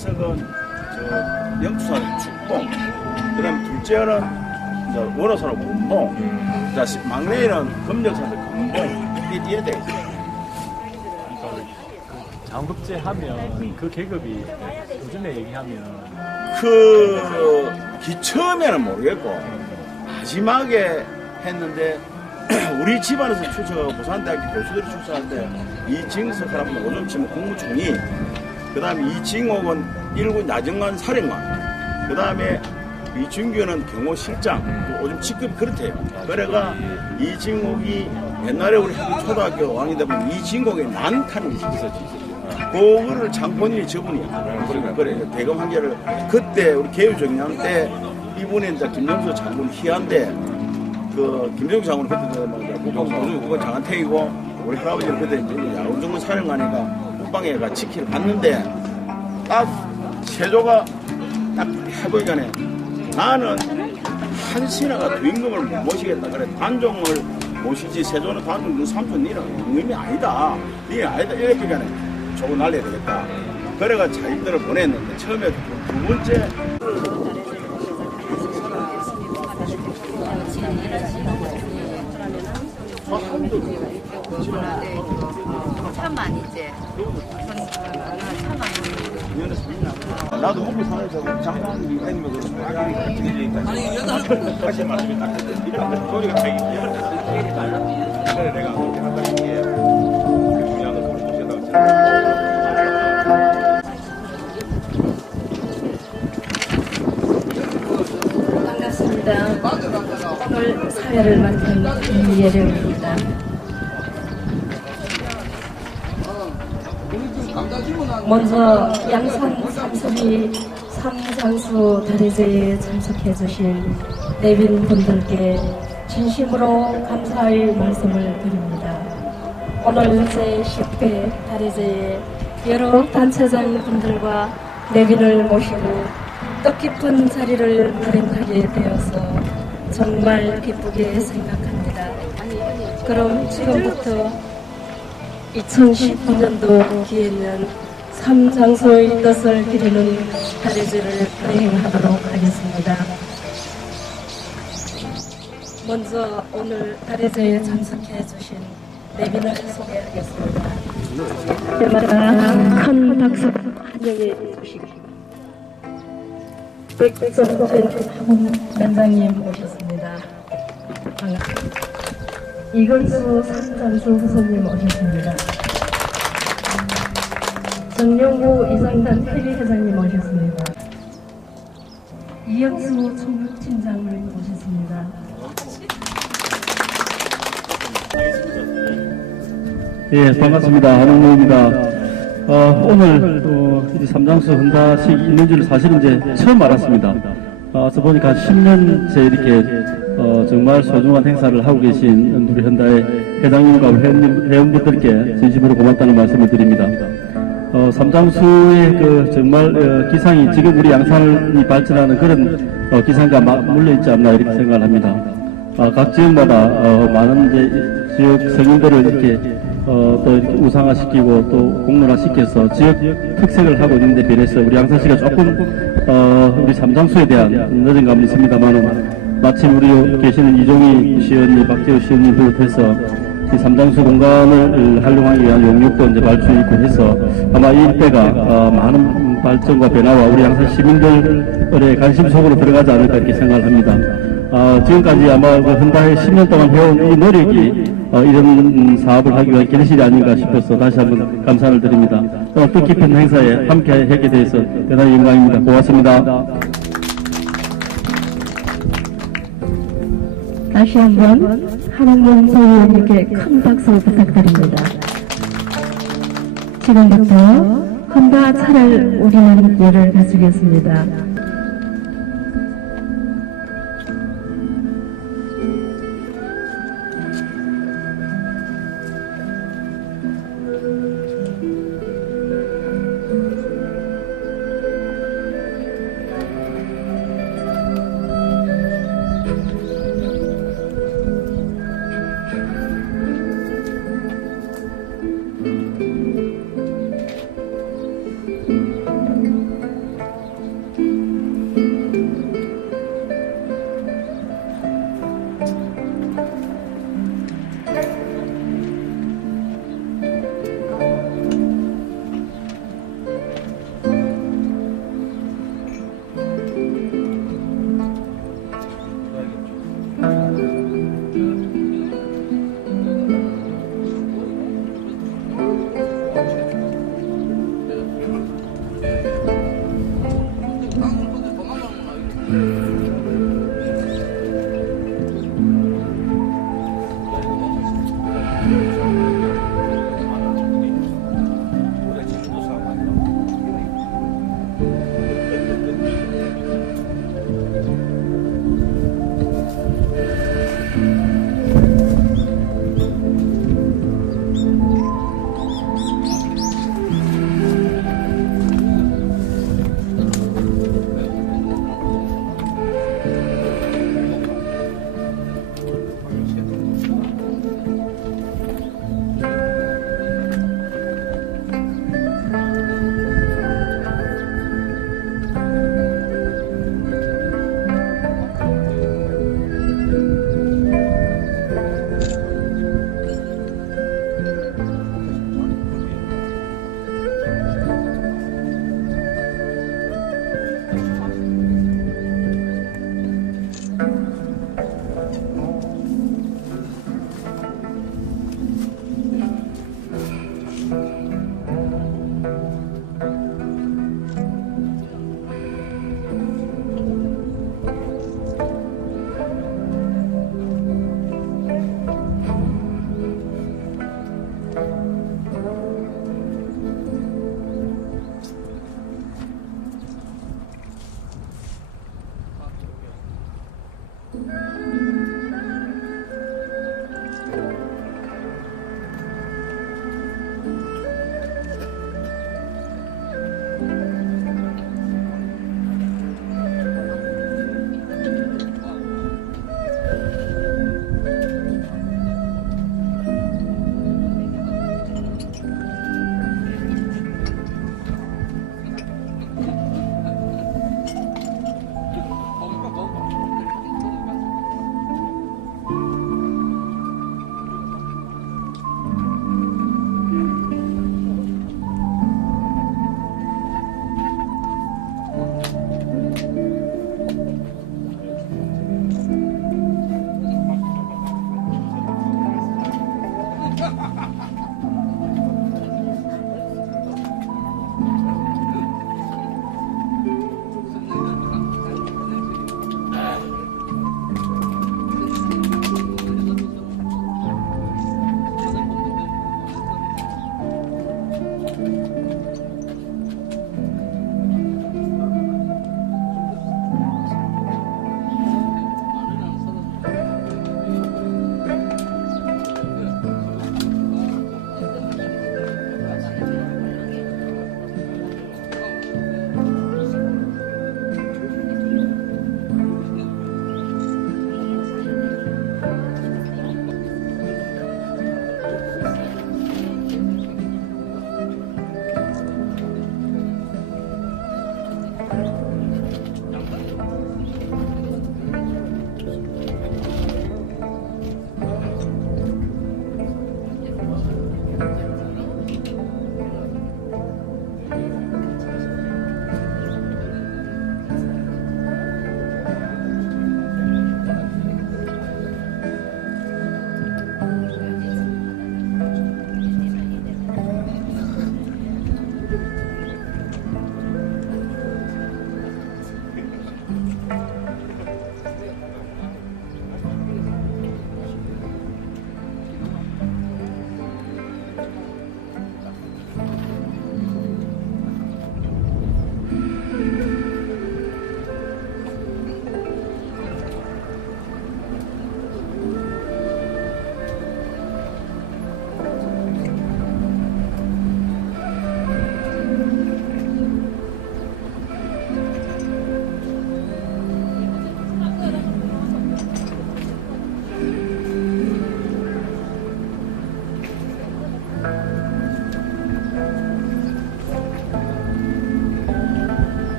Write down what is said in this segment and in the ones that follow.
이증석은 저 영투사는 축봉, 그다음 둘째는 이제 원호사는 원봉, 자 시- 막내는 검정사는 금봉 이게 띄어야 돼. 장급제 하면 그 계급이 요즘에 얘기하면 그 기- 처음에는 모르겠고 마지막에 했는데 우리 집안에서 출처 부산대학교 교수들이 출사할 때 이 징석 사람은 오줌 치면 국무총리 그 다음에 이징옥은 일군 야정관 사령관. 그 다음에 이준규는 경호실장. 그 오줌 직급이 그렇대요. 그래가 이징옥이 옛날에 우리 학교 초등학교 왕이 되면 이징옥의 난타를 있었지. 그거를 장본인이 저분이야. 그러니까 그래 대검 한계를 그때 우리 개유정량 때 이분이 이제 김영수 장군 희한데 그 김정수 장군 그때 뭐 국방 국방 장한택이고 우리 할아버지는 그때 이제 야구정군 사령관이가 국방에가 지키를 갔는데 딱 세조가 딱 해보니까네. 나는 한 신하가 두 임금을 못 모시겠다 그래. 단종을 모시지 세조는 단종 너 삼촌 니는 임금이 아니다. 니 아니다. 이렇게 가네. 저거 날려야 되겠다. 그래가 자기들을 보냈는데 처음에 두 번째 차만 이제 차만 나도 홍보 사에서 장관 이사님하고 아니 연합 다시 말씀이 딱 이런 소리가 되게 그래 내가 그렇게 한다는 게 중요한 거 모르겠다고 생각해 반갑습니다. 오늘 사회를 만든 이예령입니다. 먼저 양산 삼섭이 삼장수 다리제에 참석해 주신 내빈 분들께 진심으로 감사의 말씀을 드립니다. 오늘 제 10회 다리제에 여러 단체장 분들과 내빈을 모시고 뜻깊은 자리를 발행하게 되어서 정말 기쁘게 생각합니다. 그럼 지금부터 2019년도 기해는 삼장소의 뜻을 기리는 다리제를 발행하도록 하겠습니다. 먼저 오늘 다리제에 참석해 주신 내빈을 소개하겠습니다. 때마다 큰 박수 환영해 주시기 백성진 학원단장님 오셨습니다. 반갑습니다. 이건수 삼장수 후보님 오셨습니다. 정용구 이상단 회비회장님 오셨습니다. 이영수 총무팀장님 오셨습니다. 예, 반갑습니다. 한홍로입니다. 어, 오늘 어, 이제 삼장수 헌다식 있는 줄 사실은 이제 처음 알았습니다. 어, 와서 보니까 10년째 이렇게 어, 정말 소중한 행사를 하고 계신 우리 현다의 회장님과 회원님, 회원분들께 진심으로 고맙다는 말씀을 드립니다. 어, 삼장수의 그 정말 어, 기상이 지금 우리 양산이 발전하는 그런 어, 기상과 맞물려 있지 않나 이렇게 생각을 합니다. 아, 각 지역마다 어, 많은 이제 지역 성인들을 이렇게 어, 또 이렇게 우상화시키고 또 공론화시켜서 지역 특색을 하고 있는데 비해서 우리 양산시가 조금 어, 우리 삼장수에 대한 늦은 감이 있습니다만은 마침 우리 여- 계시는 이종희 시의원님, 박재호 시의원님 비롯해서 이 삼장수 공간을 활용하기 위한 용역도 이제 발주해 있고 해서 아마 이 일대가 어, 많은 발전과 변화와 우리 양산 시민들의 관심 속으로 들어가지 않을까 이렇게 생각을 합니다. 어, 지금까지 아마 그 헌다에 10년 동안 해온 이 노력이 어, 이런 음, 사업을 하기 위한 결실이 아닌가 싶어서 다시 한번 감사를 드립니다. 또 뜻깊은 행사에 함께 하게 돼서 대단히 영광입니다. 고맙습니다. 다시 한번 한홍문 소위원님께 큰 박수 부탁드립니다. 지금부터 헌다 차를 우리는 예를 가지겠습니다.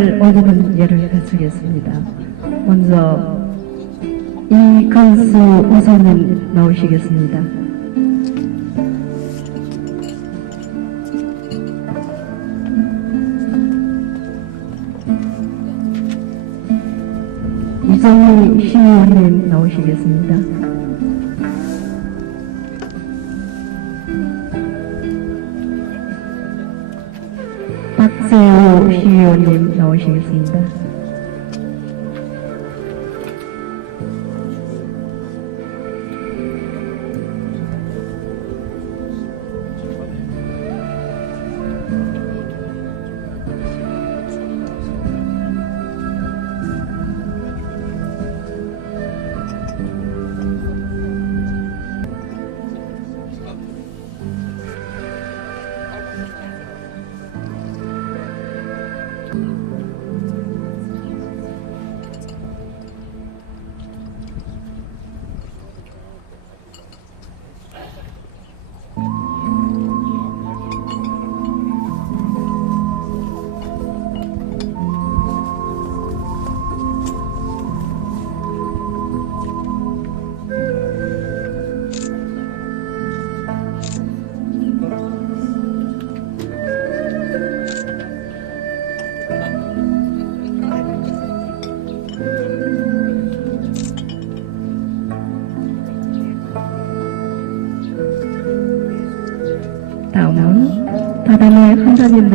헌사를 올리는 예를 갖추겠습니다. 먼저 이건수 우선님 나오시겠습니다. 이정희 시의원님 나오시겠습니다. 박세호 시의원님 나오시겠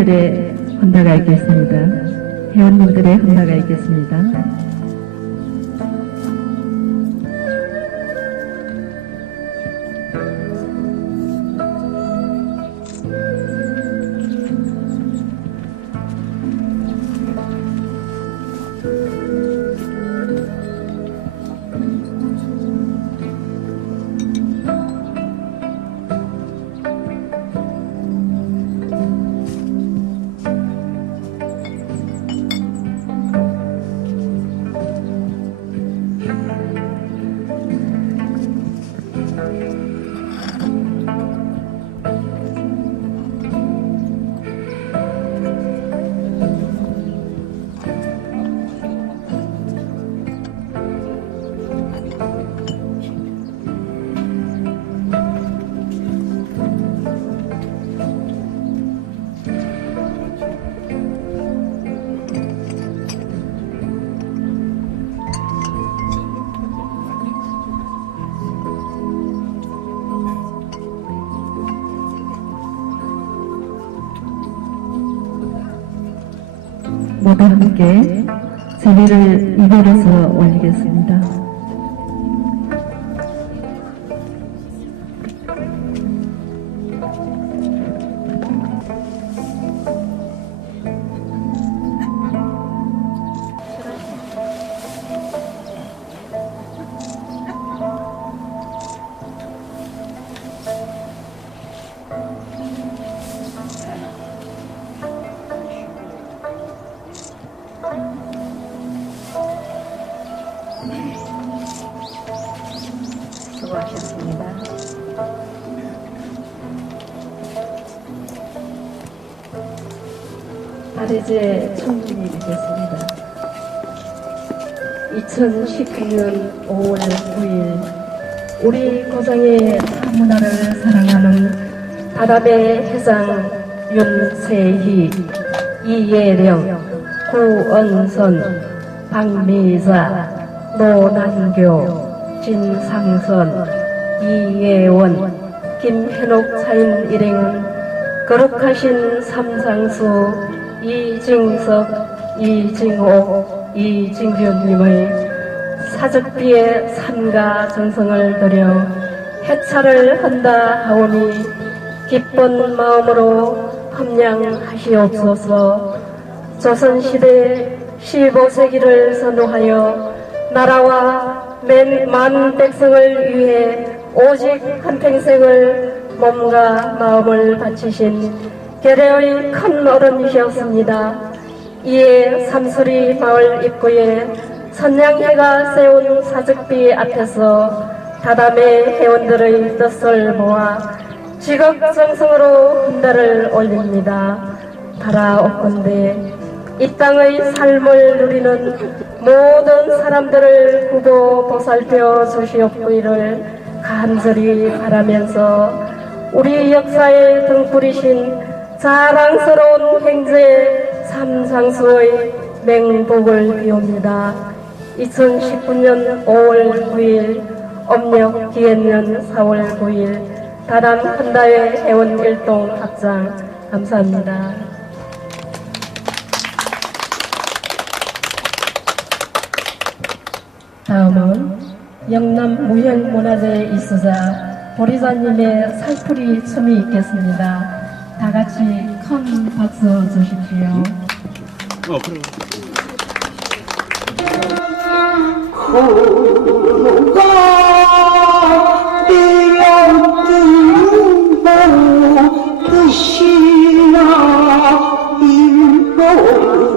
헌사님들의 헌다가 있겠습니다. 회원님들의 헌다가 있겠습니다. 모두 함께 제비를 이별해서 올리겠습니다. 2019년 5월 9일. 우리 고장의 사문화를 사랑하는 바람의 해상 윤세희, 이예령, 구언선, 박미자, 노난교, 진상선, 이예원, 김현옥 차인 일행은 거룩하신 삼상수 이징석, 이징옥, 이징균님의 사적비의 산가 정성을 들여 해찰을 한다 하오니 기쁜 마음으로 함양하시옵소서 조선시대 15세기를 선호하여 나라와 맨 많은 백성을 위해 오직 한평생을 몸과 마음을 바치신 계례의 큰 어른이셨습니다. 이에 삼수리 마을 입구에 선양회가 세운 사적비 앞에서 다담의 회원들의 뜻을 모아 지극정성으로 hun다를 올립니다. 달아옵건대 이 땅의 삶을 누리는 모든 사람들을 구보 보살펴 주시옵기를 간절히 바라면서 우리 역사의 등불이신 자랑스러운 행제 삼상수의 맹복을 비웁니다. 2019년 5월 9일 음력 기해년 4월 9일 다남 한다회 회원 일동 합장 감사합니다. 다음은 영남 무형문화재에 있으자 보리자님의 살풀이 춤이 있겠습니다. 다 같이 큰 박수 주십시오. 그 고가 이런 뜻이야 일본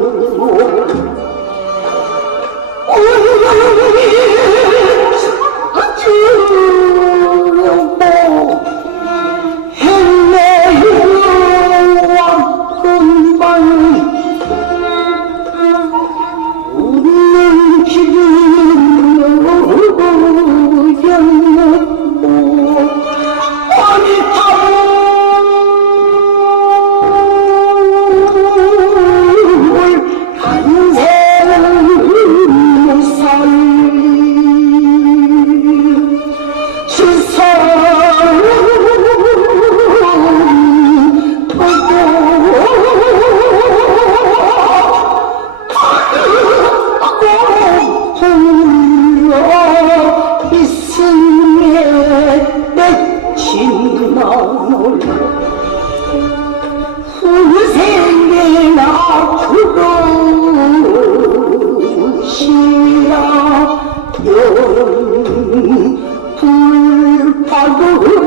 বন্ধু